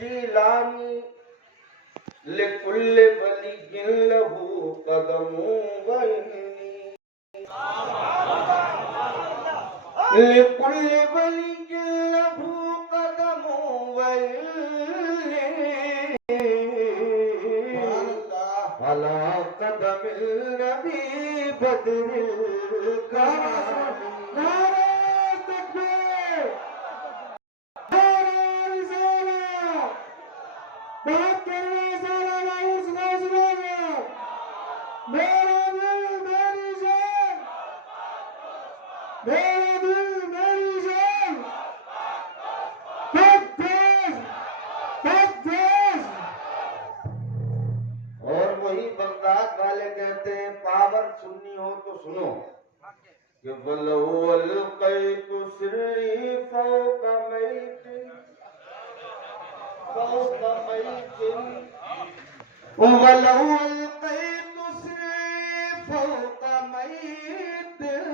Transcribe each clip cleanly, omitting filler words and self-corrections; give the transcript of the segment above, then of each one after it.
जीलानी लिकुल्ल वलिय्यिन लहू कदमू वइन्नी लिकुल्ल वलिय्यिन लहू कदमू वइन्नी अला कदमिल नबी बदरिल कामिल। और वही बगदाद वाले कहते हैं पावर सुननी हो तो सुनो कि वलहुल कैतु सिर्री फौका मैतिन वलहुल कैतु सिर्री फौका मैतिन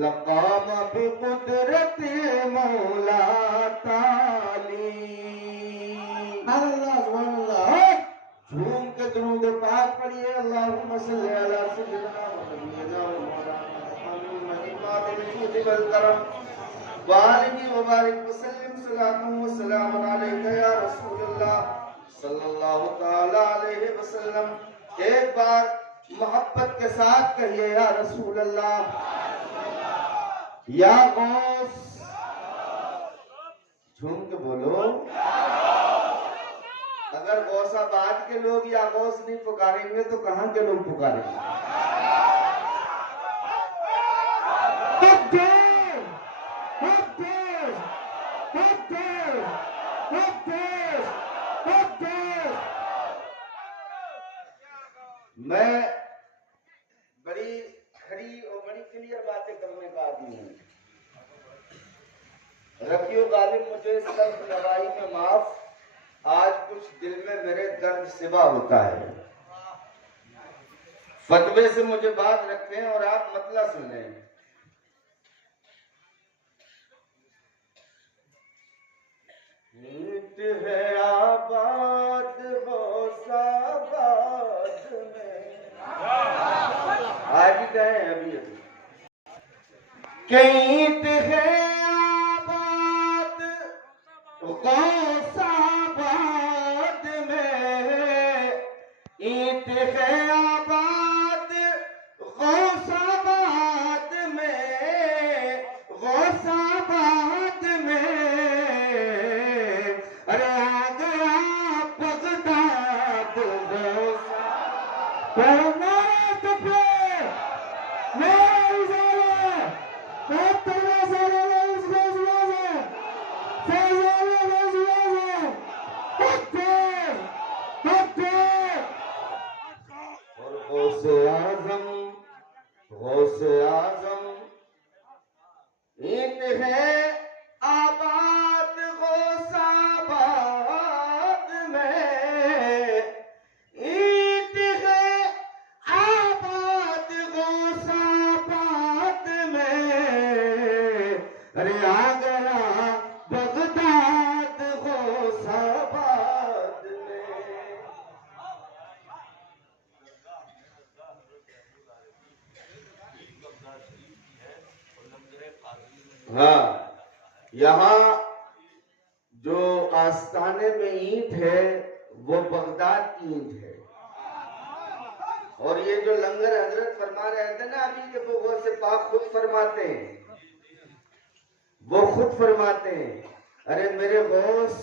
लकाम बिकुदरत मौला ताली। झूम के दुरूद पाक पढ़िए अल्लाहुम्मा सल्ली अला सय्यिदिना मुहम्मदिन व करम वालिहि व बारिक व सल्लिम सलातु व सलामुन अलैका या रसूलल्लाह सल्लल्लाहु तआला अलैहि वसल्लम। एक बार मोहब्बत के साथ कहिए या रसूल अल्लाह या गौस। झूम के बोलो। अगर गौसाबाद के लोग या गौस नहीं पुकारेंगे तो कहां के लोग पुकारेंगे? मैं बड़ी खरी और बड़ी क्लियर बातें करने का आदमी हूं। रखियो गालिब मुझे सख्त नवाई में माफ। आज कुछ दिल में मेरे दर्द सिवा होता है। फतवे से मुझे बात रखें और आप मतलब सुन लें। नीत है आबाद गौसाबाद में आज ही गए अभी कीत है आबाद गौसाबाद में ईत है आबाद गौसाबाद में अरे आ गया बगदाद गौसे आजम ईद है आबाद गौसाबाद में ईद है आबाद गौसाबाद में अरे आ गया बगदाद गौसाबाद में। हाँ, यहाँ जो आस्थाने में ईंट है वो बगदाद की ईंट है। और ये जो लंगर हजरत फरमा रहे थे ना अभी के वो से पाक खुद फरमाते हैं, वो खुद फरमाते हैं अरे मेरे गौस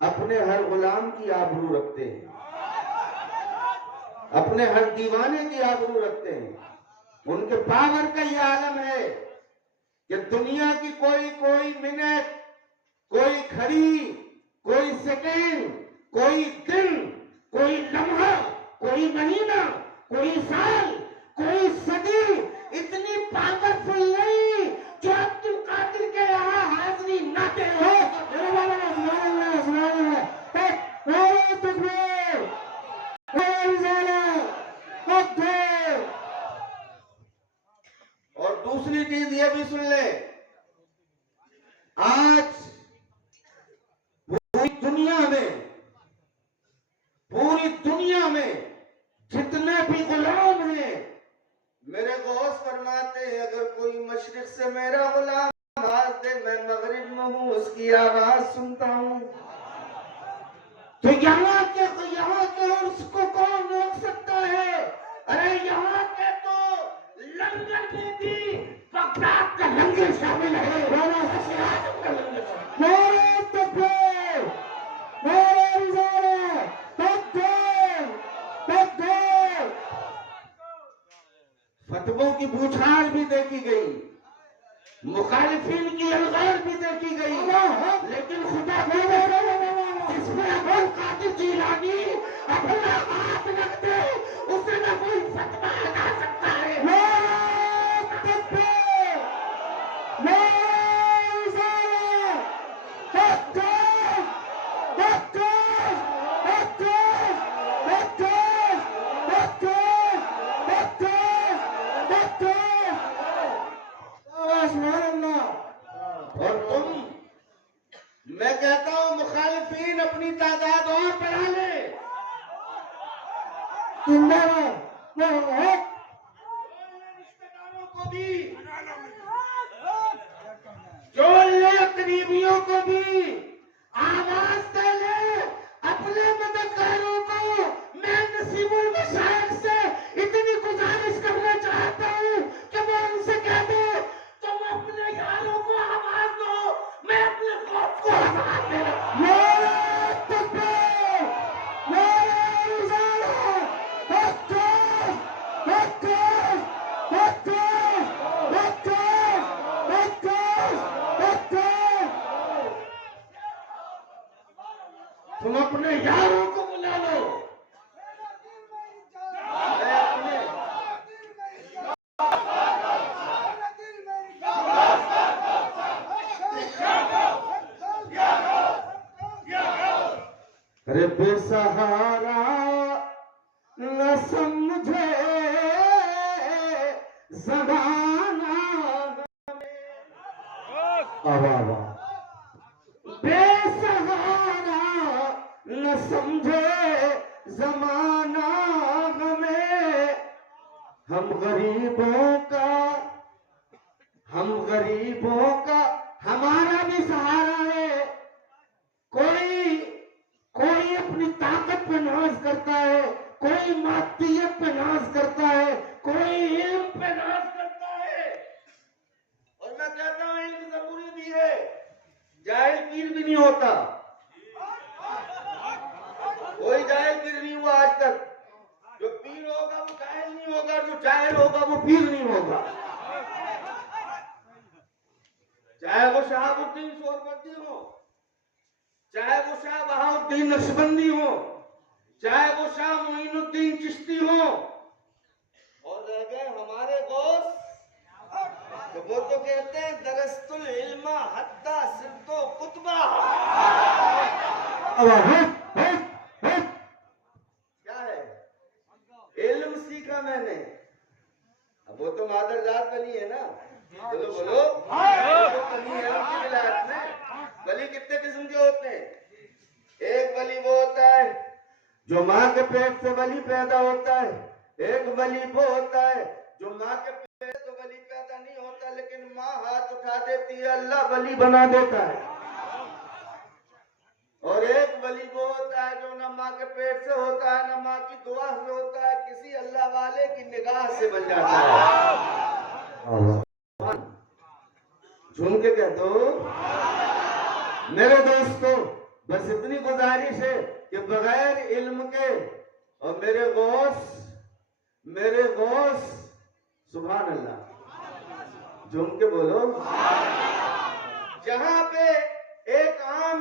अपने हर गुलाम की आबरू रखते हैं, अपने हर दीवाने की आबरू रखते हैं। उनके पावर का ये आलम है कि दुनिया की कोई मिनट, कोई घड़ी, कोई सेकंड, कोई दिन, कोई लम्हा, कोई महीना, कोई साल, कोई सदी इतनी पावरफुल नहीं जो अब्दुल कादिर के यहाँ हाजिरी नाते हो। और दूसरी चीज ये भी सुन ले, आज पूरी दुनिया में जितने भी गुलाम हैं, मेरे गौस फरमाते हैं अगर कोई मशरिक से मेरा गुलाम आवाज दे, मैं मगरिब में हूँ, उसकी आवाज सुनता हूँ। तो यहाँ के उसको कौन रोक सकता है? अरे यहाँ के तो लंगर में भी बगदाद का लंगर शामिल है। फतवों की बूछार भी देखी गई, मुखालिफिन की अलगार भी देखी गई, लेकिन खुदा जिसमें अबुल कादिर जिलानी अपना हाथ रख दे, उसे न कोई फतवा लगा सकता है। और तुम, मैं कहता हूं मुखालिफिन अपनी तादाद और बढ़ा ले। रिश्तेदारों को भी, जो करीबियों को भी आवाज दे ले, अपने मददगारों को। मैं नसीबुल मशाइख से इतनी गुजारिश करना चाहता हूं कि वो उनसे कह दे तुम अपने यारों को आवाज दो, मैं अपने खौफ को आवाज दे रहा हूं। तुम अपने यारों को बुला लो। अरे बेसहारा न समझे ज़माना हमें, बेसहारा न समझे ज़माना हमें, हम गरीबों का हमारा भी सहारा है। कोई अपनी ताकत पे नाज करता है, कोई मादियत पे नाज करता है, कोई इल्म पे नाज करता है। और मैं कहता हूं इल्म जरूरी भी है, जाहिल पीर भी नहीं होता। कोई जाहिल पीर नहीं हुआ आज तक। जो पीर होगा वो जाहिल नहीं होगा, जो जाहिल होगा वो पीर नहीं होगा। चाहे वो शहाबुद्दीन सोहरवर्दी हो, चाहे वो शाह बहाउद्दीन नक्शबंदी हो, चाहे वो शाह मोइनुद्दीन चिश्ती हो, और रह गए हमारे गौस, तो वो तो कहते हैं दरस्तुल इल्मा हत्ता सिर्तो कुतबा। क्या है? इल्म सीखा मैंने। अब वो तो मादरजात बनी है ना, बोलो बोलो। वली कितने किस्म के होते हैं? एक वली वो होता है जो माँ के पेट से वली पैदा होता है, एक वली वो होता है जो माँ के पेट से वली पैदा नहीं होता, लेकिन माँ हाथ उठा देती है, अल्लाह वली बना देता है। और एक वली वो होता है जो न माँ के पेट से होता है, न माँ की दुआ से होता है, किसी अल्लाह वाले की निगाह से बन जाता है। झूम के कह दो मेरे दोस्तों, बस इतनी गुजारिश है कि बगैर इल्म के, और मेरे गौस सुभान अल्लाह, झूम के बोलो। जहां पे एक आम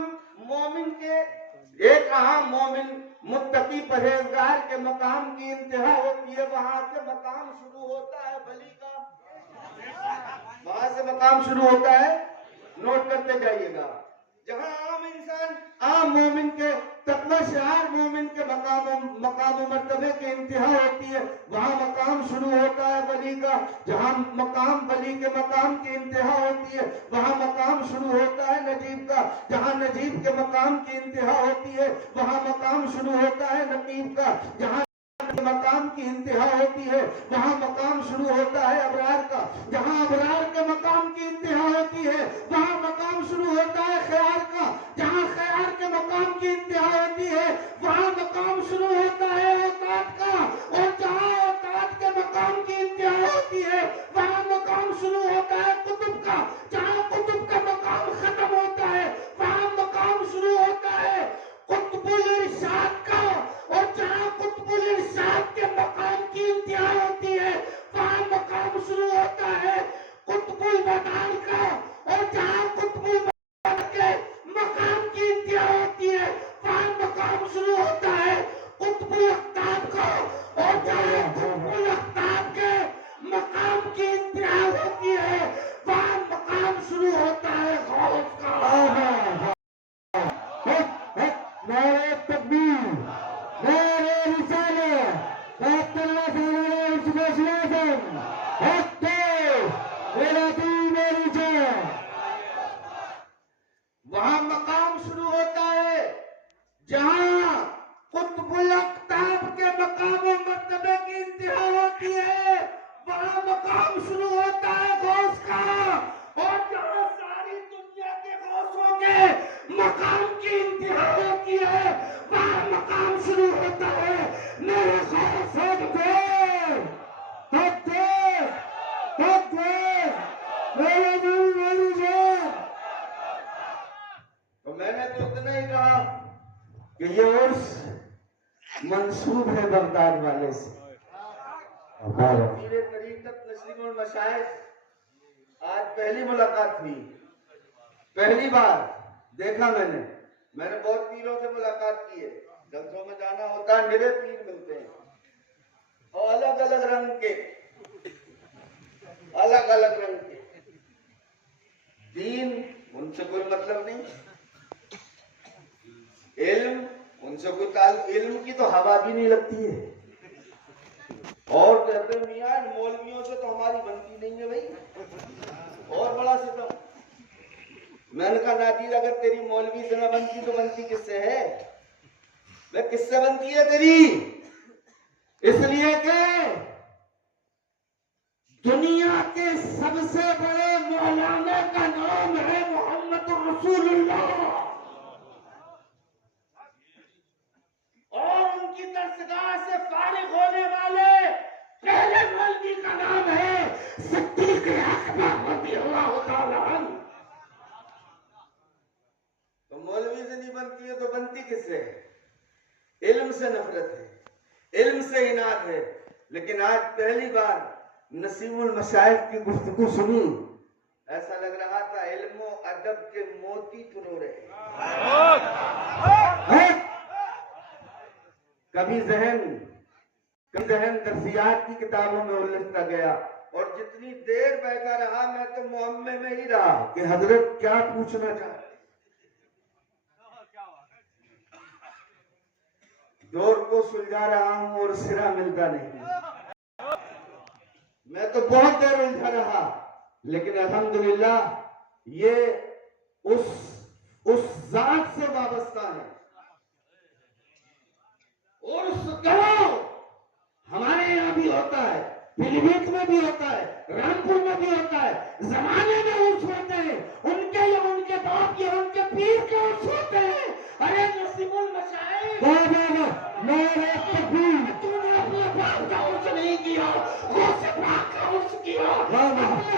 मोमिन मुत्तकी परहेजगार के मकाम की इंतहा होती है, वहां से मकाम शुरू होता है वली का, वहां से मकाम शुरू होता है। नोट करते जाइएगा। जहां आम इंसान, आम मोमिन के तकवा शिआर मोमिन के मकाम मर्तबे की इंतहा होती है, वहां मकाम शुरू होता है वली का। जहां मकाम वली के मकाम की इंतहा होती है, वहां मकाम शुरू होता है नजीब का। जहां नजीब के मकाम की इंतहा होती है, वहां मकाम शुरू होता है नकीब का। जहां मकाम की इंतहा होती है, वहां मकाम शुरू होता है अबरार का। जहां अबरार के मकाम की इंतहा होती है, वहां मकाम शुरू होता है ख्यार का। जहां ख्यार के मकाम की इंतहा होती है, वहां मकाम शुरू होता है औकात का। और जहां औकात के मकाम की इंतहा होती है, वहां मकाम शुरू होता है कुतुब का। जहां कुतुब का मकाम खत्म होता है, वहां मकाम शुरू होता है कुतुबुल इरशाद का। और जहां कुतुबुल इरशाद के मकाम की इंतहा होती है, वहां मकाम शुरू होता है कुतुबुल बदान का। और जहां कुतुबुल बदान के मकाम की इंतहा होती है, वहां मकाम शुरू होता है कुतुबुल अख्ताब का। और जहां कुतुबुल अख्ताब के मकाम की इंतहा होती है, वहां मकाम शुरू होता है गौस का। नारे तकबीर, नारे रिसालत, ताकतवर सामने उसको सुनासन, हत्ते मेरा दिल मेरी जान। वहां मकाम शुरू होता है जहां कुतुबुल अख्ताब के मकाम मर्तबे की इंतहा होती है, वहां मकाम शुरू होता है गौस का। और जहां सारी दुनिया के गौसों के मकाम की इंतहा होती है, वहां मकाम शुरू होता है मेरे गौस तकबीर, तकबीर, तकबीर, मेरा दिल मेरी जान। तो मैंने तो इतना ही कहा कि ये उर्स मंसूब है बगदाद वाले से। पीर तरीकत नस्रीमुल मशाइख आज पहली मुलाकात हुई, पहली बार देखा मैंने बहुत पीरों से मुलाकात की है। जलसों में जाना होता है, निरे पीर मिलते हैं और अलग अलग रंग के, अलग अलग रंग के। दीन उनसे कोई मतलब नहीं, इल्म उनसे कोई ताल्लुक, इल्म की तो हवा भी नहीं लगती है। और कहते हैं मियां मौलवियों से तो हमारी बनती नहीं है भाई, और बड़ा सितम। मैंने कहा नाजीर अगर तेरी मौलवी से न बनती तो बनती किससे है? मैं किससे बनती है तेरी? इसलिए कि दुनिया के सबसे बड़े मौलाना का नाम है मोहम्मद रसूलुल्लाह। और उनकी दरसगाह से फारिग होने वाले पहले मौलवी का नाम है सिद्दीक अकबर रज़ियल्लाहु ताला अन्हु। तो मौलवी से नहीं बनती है तो बनती किससे है? इल्म से नफरत है, इल्म से इनाद है। लेकिन आज पहली बार नसीमुल मशाइख की गुफ्तगू सुनी, ऐसा लग रहा था इल्म और अदब के मोती पिरो रहे। कभी जहन दर्सियात की किताबों में उल्लेखा गया, और जितनी देर बैठा रहा मैं तो मुअम्मे में ही रहा कि हजरत क्या पूछना चाहते। दौर को सुलझा रहा हूं और सिरा मिलता नहीं। मैं तो बहुत देर उलझा रहा, लेकिन अल्हम्दुलिल्लाह ये उस जात से वाबस्ता है। और उस गवाह हमारे यहाँ भी होता है, पीलीभीत में भी होता है, रामपुर में भी होता है। जमाने में उर्स होते हैं, उनके या उनके बाप या उनके पीर के उर्स होते हैं। अरे नसीमुल मशाइख, नारे तकबीर, तूने अपने बाप का उर्स नहीं किया, गौसे पाक का उर्स किया,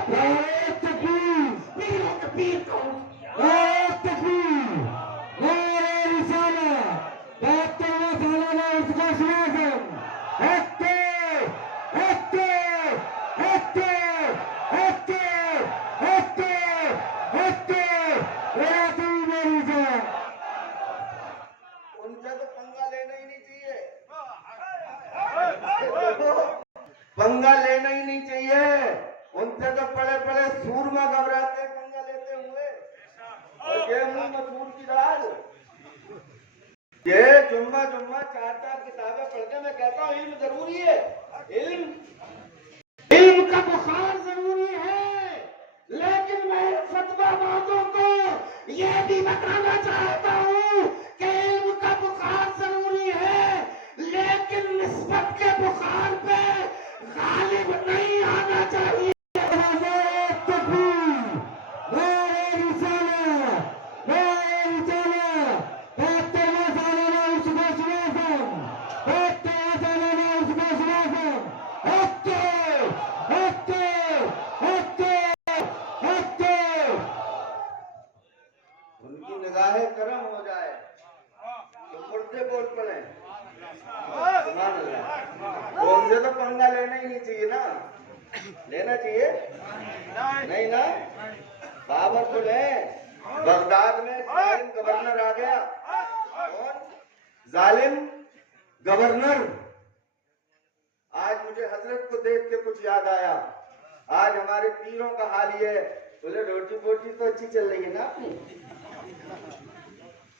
नारे तकबीर, पीरों के पीर का उर्स किया। नारे तकबीर, नारे रिसालत, ताकतवर सामने उसको सुनासन, हत्ते हत्ते हत्ते हत्ते हत्ते हत्ते मेरा दिल मेरी जान। उनसे तो पंगा लेना ही नहीं चाहिए, पंगा लेना ही नहीं चाहिए। उनसे तो पड़े पड़े सूरमा घबराते हैं पंगा लेते हुए। और ये मुंह मसूर की दाल, ये जुम्मा जुम्मा चार चार किताबें पढ़ते, मैं कहता हूँ इल्म जरूरी है, इल्म का बुखार जरूरी है, लेकिन मैं इन फतवाबाजों को यह भी बताना चाहता हूँ कि इल्म का बुखार जरूरी है, लेकिन निस्बत के बुखार पे गालिब नहीं आना चाहिए। उनकी निगाहें करम हो जाए तो मुर्दे बोल पड़े। सुभान अल्लाह। तो उनसे तो पंगा लेना ही नहीं चाहिए ना, लेना चाहिए नहीं ना। बाबर को ले, बगदाद में जालिम गवर्नर आ गया, और जालिम गवर्नर। आज मुझे हजरत को देख के कुछ याद आया, आज हमारे पीरों का हाल ये है। बोले रोटी बोटी तो अच्छी चल रही है ना अपनी,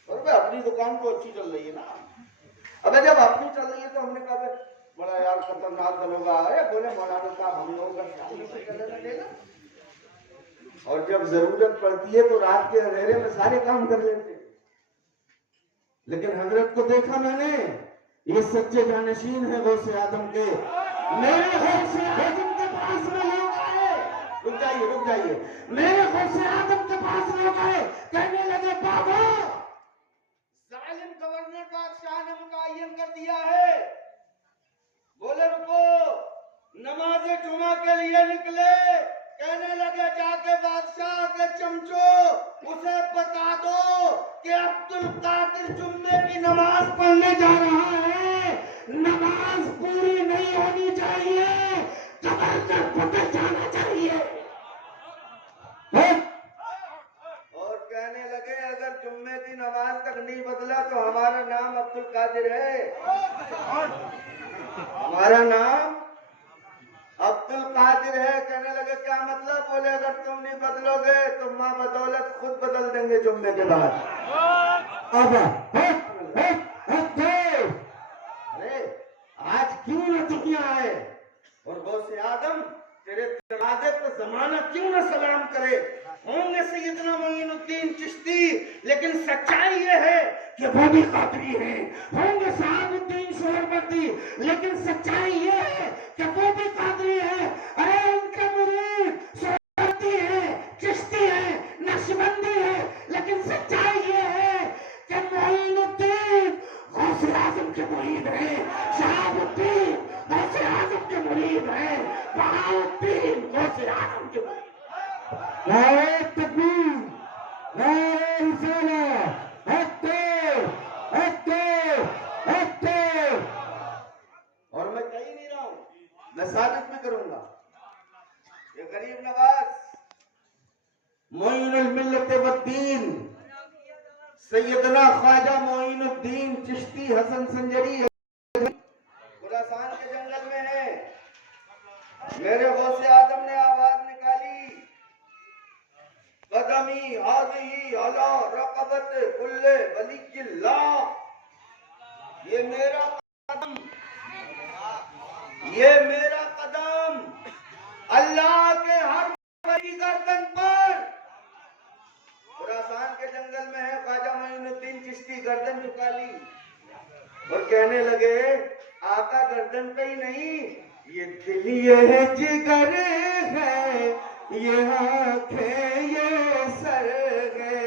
और भाई अपनी दुकान तो अच्छी चल रही है ना। अबे जब अपनी चल रही है तो हमने कहा बड़ा यार खतरनाक दरोगा है, बोले मौलाना साहब हम लोगों का देगा, और जब जरूरत पड़ती है तो रात के अंधेरे में सारे काम कर लेते। लेकिन हजरत को देखा मैंने, ये सच्चे जानशीन है गौसे आदम के। मेरे गौसे आदम के पास में लोग आए, रुक जाइए, मेरे गौसे आदम के पास लोग आए, कहने लगे बाबा जालिम गवर्नर बादशाह ने मुतय्यन कर दिया है। बोले रुको, नमाज जुमा के लिए निकले, कहने लगे जाके बादशाह के चमचो उसे बता दो कि अब्दुल कादिर जुम्मे की नमाज पढ़ने जा रहा है, नमाज पूरी नहीं होनी चाहिए, गवर्नर बदल जाना चाहिए। और कहने लगे अगर जुम्मे की नमाज तक नहीं बदला तो हमारा नाम अब्दुल कादिर है, हमारा नाम अब्दुल कादिर है। कहने लगे क्या मतलब? बोले अगर तुम नहीं बदलोगे तो माँ बदौलत खुद बदल देंगे जुम्मे के बाद। अरे आज क्यों न दुनिया आए और गौसे आदम तेरे दरवाजे पर जमाना क्यों न सलाम करे। होंगे सैयदना मोइनुद्दीन चिश्ती, लेकिन सच्चाई ये है कि वो भी कादरी हैं। होंगे शहाबुद्दीन सोहरवर्दी, लेकिन सच्चाई ये है कि वो भी कादरी है। अरे उनके मुरीद सोहरवर्दी है, चिश्ती है, नक्शबंदी है, लेकिन सच्चाई ये है कि मोइनुद्दीन गौसे आजम के मुरीद है, शहाबुद्दीन गौसे आजम के मुरीद है, बहाउद्दीन गौसे आजम के मुरीद। नारे तकबीर, नारे रिसालत, और मैं कह ही नहीं रहा हूं, मैं साबित भी करूंगा। ये गरीब नवाज मोइनुल मिल्लत वद्दीन सैयदना ख्वाजा मोइनुद्दीन चिश्ती हसन संजरी खुरासान के जंगल में है। मेरे गौसे आदम ने आवाज निकाली, कदमी हाज़ी अला रक़बत कुल्ले वलिय्यिल्लाह। ये मेरा कदम, ये मेरा कदम अल्लाह के हर वली गर्दन पर। खुरासान के जंगल में है ख्वाजा मोइनुद्दीन चिश्ती, गर्दन झुका ली और कहने लगे आका गर्दन पे ही नहीं, ये दिल ये जिगर है, ये आंखें ये सर है,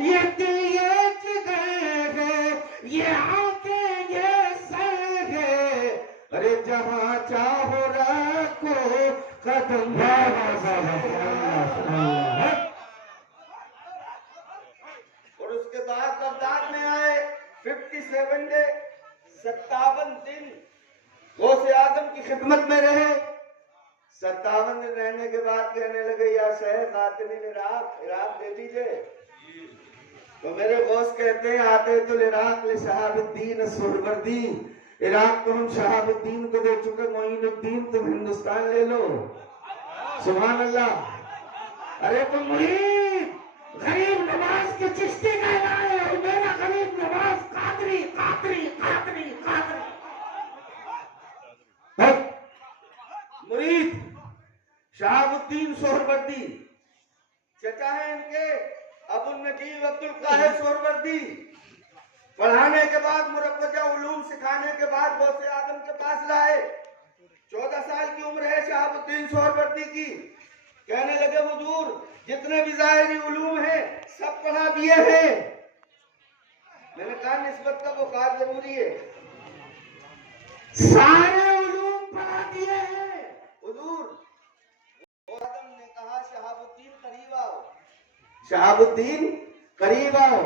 ये दिल ये जिगर है, ये आंखें ये सर है। अरे जहां चाहो रखो कदम। और उसके बाद बगदाद में आए, 57 डे 57 दिन गौसे आदम की खिदमत में रहे। 57 दिन रहने के बाद कहने लगे या शेख आतनी इराक दे दीजिए। तो मेरे गौस कहते हैं आते तो इराक ले शहाबुद्दीन सोहरवर्दी, इराक को हम शहाबुद्दीन को दे चुके, मोइनुद्दीन तुम हिंदुस्तान ले लो। सुभान अल्लाह। अरे तुम मुरीद गरीब नवाज के चिश्ती कहलाए और मेरा गरीब नवाज कादरी शहाबुद्दीन सोहरवर्दी चचा है इनके अब्दुल नजीब अब्दुल काहिर सोहरवर्दी। पढ़ाने के बाद मुरव्वजा उलूम सिखाने के बाद गौसे आजम के पास लाए। 14 साल की उम्र है शहाबुद्दीन सोहरवर्दी की। कहने लगे हुजूर जितने भी ज़ाहिरी उलूम हैं सब पढ़ा दिए हैं। मैंने कहा निस्बत का बुखार जरूरी है, सारे उलूम पढ़ा दिए हैं हुजूर। आदम ने कहा शहाबुद्दीन करीब आओ, शहाबुद्दीन करीब आओ।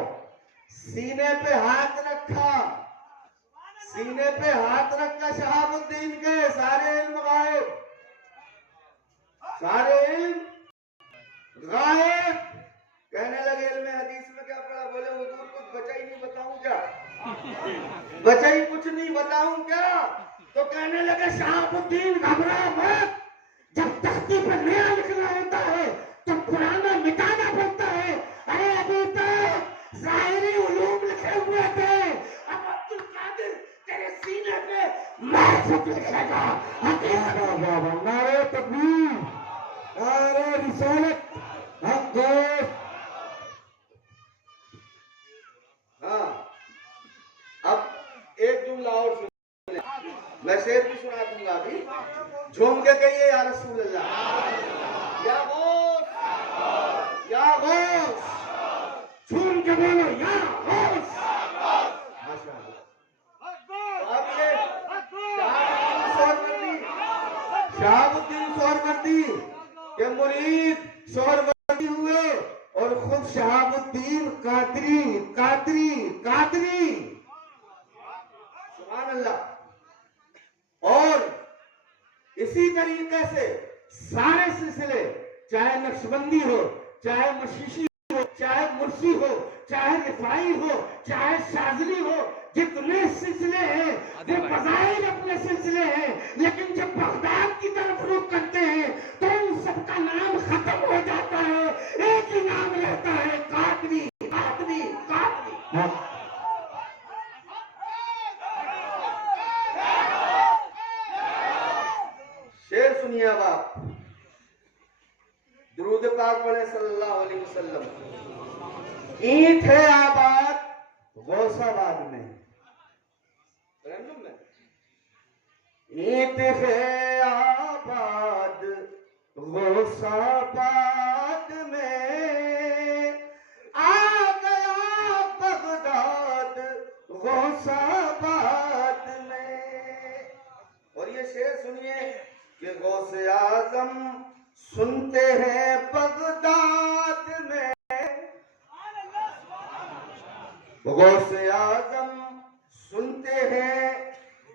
सीने पे हाथ रखा, सीने पे हाथ रखा शहाबुद्दीन के, सारे इल्म गायब, सारे इल्म गायब। कहने लगे इल्म हदीस में क्या पढ़ा? बोले हुजूर कुछ बचा ही नहीं, बताऊं क्या? बचा ही कुछ नहीं, बताऊं क्या? तो कहने लगे शहाबुद्दीन घबरा मत, जब तख्ती पर नया लिखना होता है तो पुराना मिटाना पड़ता है। अरे अभी तक ज़ाहिरी उलूम लिखे हुए थे, अब अब्दुल कादिर तेरे सीने पे महफूज लिखेगा। नारे तकबीर, नारे रिसालत, हक हाँ, अब एक जुमला और सुन, मैं शेर भी सुना दूंगा अभी। झूम के कहिए या रसूल अल्लाह, या गौस, या गौस, झूम के बोलो या गौस। माशाअल्लाह। तो अब ये शहाबुद्दीन सोहरवर्दी के मुरीद सोहरवर्दी हुए और खुद शहाबुद्दीन कादरी कादरी कादरी, सुभान अल्लाह। और इसी तरीके से सारे सिलसिले, चाहे नक्शबंदी हो, चाहे मशीशी हो, चाहे मुर्सी हो, चाहे रिफाई हो, चाहे शाजली हो, जितने सिलसिले हैं वो बज़ाहिर अपने सिलसिले हैं, लेकिन जब बगदाद की तरफ रुख करते हैं तो उन सबका नाम खत्म हो जाता है, एक ही नाम रहता है, कादरी कादरी कादरी। शेर सुनिए अब आप, दुरूद पाक पढ़े सल्लल्लाहु अलैहि वसल्लम। ईंट है आबाद गौसाबाद में, ईंट है आबाद गौसाबाद में, आ गया बगदाद गौसाबाद में। और ये शेर सुनिए कि गौसे आजम सुनते हैं बगदाद में, गौसे आजम सुनते हैं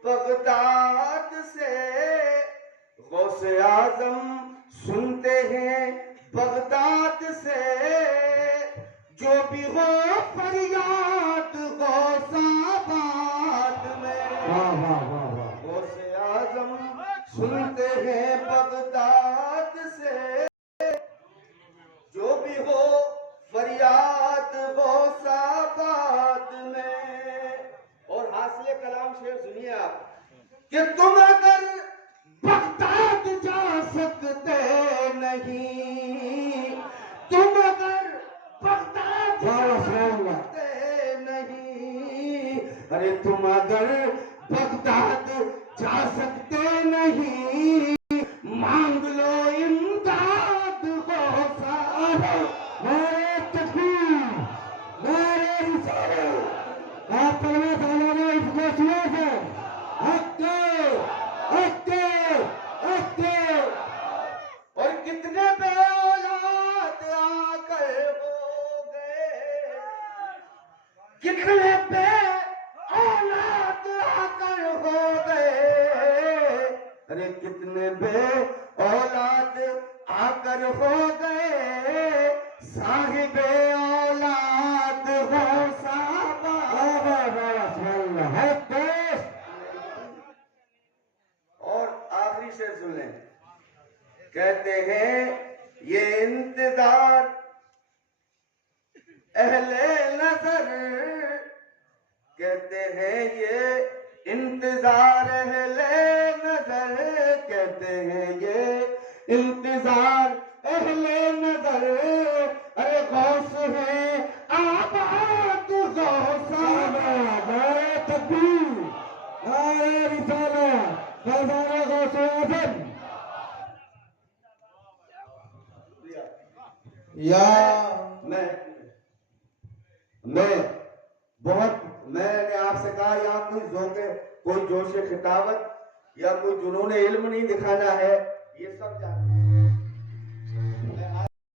बगदाद से, गौसे आजम सुनते हैं बगदाद से, जो भी हो फरियाद गौसाबाद में। गौसे आजम सुनते हैं बगदाद से, जो भी हो फरियाद गौसाबाद में। और हासिले कलाम शेर सुनिए आप कि तुम अगर बगदाद जा सकते नहीं, तुम अगर बगदाद जा सकते नहीं, अरे तुम अगर बगदाद जा सकते नहीं, मांग लो इमदाद गौसाबाद। नारे तकबीर, नारे रिसालत, आप तलवा सालाना इस गौसिया से हक्के हक्के हक्के। और कितने पे औलाद आकर हो गए, कितने पे औलाद आकर हो गए, अरे कितने बे औलाद आकर हो गए, साहिबे औलाद गौसाबाद। और आखिरी शेर सुन लें, कहते हैं ये इंतजार अहले नजर, कहते हैं ये इंतजार अहले नजर, कहते हैं ये इंतजार अहले नजर, अरे गौस है आबाद गौसाना। नारे तकबीर, नारे रिसालत, फैज़ान गौसे आज़म। या मैं बहुत, मैंने आपसे कहा यहाँ कोई जोश खिताबत या कोई जुनून इल्म नहीं दिखाना है, ये सब जानते हैं।